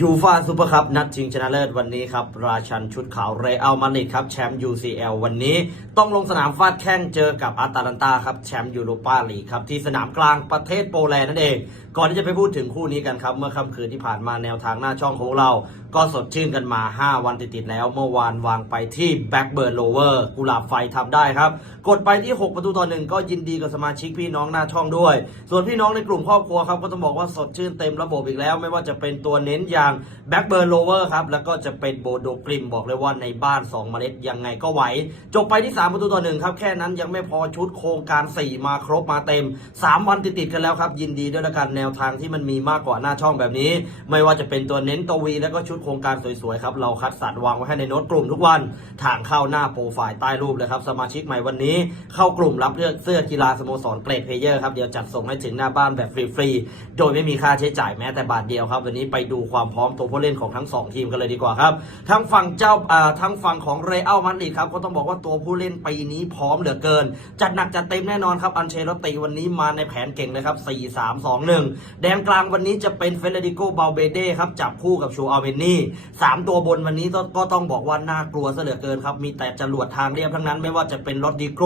ยูฟาซูเปอร์คัพนัดชิงชนะเลิศวันนี้ครับ ราชันชุดขาวเรอัลมาดริดครับแชมป์ UCL วันนี้ต้องลงสนามฟาดแข้งเจอกับอาตาลันตาครับแชมป์ยูโรปาลีกครับ ที่สนามกลางประเทศโปแลนด์นั่นเอง ก่อนที่จะไปพูดถึงคู่นี้กันครับ เมื่อค่ำคืนที่ผ่านมาแนวทางหน้าช่องของเรา ก็สดชื่นกันมา 5 วันติดๆแล้ว เมื่อวานวางไปที่แบ็กเบิร์ดโลเวอร์กุหลาบไฟทำได้ครับ กดไปที่ 6 ประตูต่อหนึ่งก็ยินดีกับสมาชิกพี่น้องหน้าช่องด้วย ส่วนพี่น้องในกลุ่มครอบครัวครับก็ต้องบอกว่าสดชื่นเต็มระบบอีกแล้ว ไม่ว่าจะเป็นตัวเน้นอย่างแบ็กเบิร์ดโลเวอร์ครับ แล้วก็จะเป็นโบโดกริมบอกเลยว่าในบ้าน 2 เมล็ดยังไงก็ไหว จบไปที่ 3 ประตูต่อหนึ่งครับแค่นั้นยังไม่พอชุดโครงการ 4 มาครบมาเต็ม 3 วันติดๆกันแล้วครับยินดีด้วยละกันแนวทางที่มันมีมากกว่าหน้าช่องแบบนี้ ไม่ว่าจะเป็นตัวเน้นตัววีแล้วก็ชุดโครงการสวยๆครับเราคัดสรรวางไว้ให้ในโน้ตกลุ่มทุกวันทางเข้าหน้าโปรไฟล์ใต้รูปเลยครับสมาชิกใหม่วันนี้เข้ากลุ่มรับเลือกเสื้อกีฬาสโมสรเกรดเพเยอร์ครับเดี๋ยวจัดส่งให้ถึงหน้าบ้านแบบฟรีๆโดยไม่มีค่าใช้จ่ายแม้แต่บาทเดียวครับ วันนี้ไปดูความพร้อมตัวผู้เล่นของทั้งสองทีมกันเลยดีกว่าครับทั้งฝั่งเจ้าทั้งฝั่งของเรอัลมาดริดครับก็ต้องบอกว่าตัวผู้เล่นปีนี้พร้อมเหลือเกิน จัดหนักจัดเต็มแน่นอนครับอันเชลติวันนี้มาในแผนเก่งเลยครับ4 3 2 1 แดนกลางวันนี้จะเป็นเฟเดริโกเบลเบเด้ครับจับคู่กับชูอัลเบนีสามตัวบนวันนี้ก็ต้องบอกว่าน่ากลัวซะเหลือเกินครับ มีแต่จรวดทางเรียบทั้งนั้น ไม่ว่าจะเป็นรอดดิโก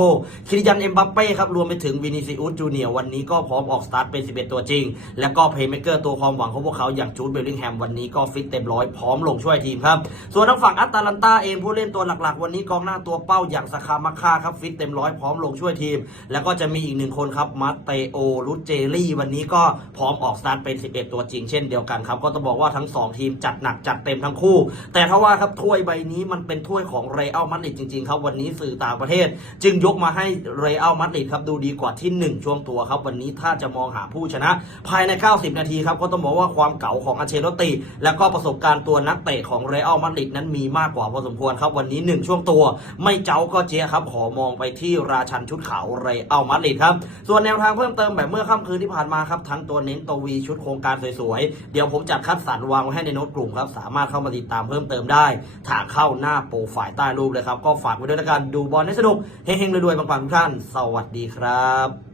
คิริยันเอ็มบัปเป้ครับ รวมไปถึงวินิซิอุสจูเนียร์วันนี้ก็พร้อมออกสตาร์ทเป็น 11 ตัวจริง และก็เพย์เมเกอร์ตัวความหวังของพวกเขาอย่างจูดเบลลิงแฮมวันนี้ก็ฟิตเต็มร้อยพร้อมลงช่วยทีมครับ ส่วนทางฝั่งอัตแลนตาเองผู้เล่นตัวหลักๆ วันนี้กองหน้าตัวเป้าอย่างสคามาคาครับฟิตเต็มร้อยพร้อมลงช่วยทีม แล้วก็จะมีอีกหนึ่งคนครับมาเตโอลุเจลี่วันนี้ก็พร้อมออกสตาร์ทเป็น 11 ตัวจริงเช่นเดียวกันครับก็ต้องบอกว่าทั้ง 2 ทีมจัดหนักจัดเต็มทั้งคู่ แต่ถ้าว่าครับถ้วยใบนี้มันเป็นถ้วยของเรอัลมาดริดจริงๆครับวันนี้สื่อต่างประเทศ จึงยกมาให้เรอัลมาดริดครับดูดีกว่าที่ 1 ช่วงตัวครับวันนี้ถ้าจะมองหาผู้ชนะ ภายใน 90 นาทีครับก็ต้องบอกว่าความเก่าของอัเชโตติ และก็ประสบการณ์ตัวนักเตะของเรอัลมาดริดนั้นมีมากกว่าพอสมควรครับวันนี้ 1 ช่วงตัว ไม่เจ้าก็เจ๊ครับขอมองไปที่ราชันชุดขาวเรอัลมาดริดครับส่วนแนวทางเพิ่มเติมแบบเมื่อค่ำคืนที่ผ่านมาครับทั้งตัวเน้นตัววีชุดโครงการสวยๆเดี๋ยวผมจัดคัดสรรวางไว้ให้ในโน้ตกลุ่มครับสามารถเข้ามาติดตามเพิ่มเติมได้ทางเข้าหน้าโปรไฟล์ใต้รูปเลยครับ ก็ฝากไว้ด้วยละกันดูบอลให้สนุกเฮงๆรวยๆปังๆทุกท่าน สวัสดีครับ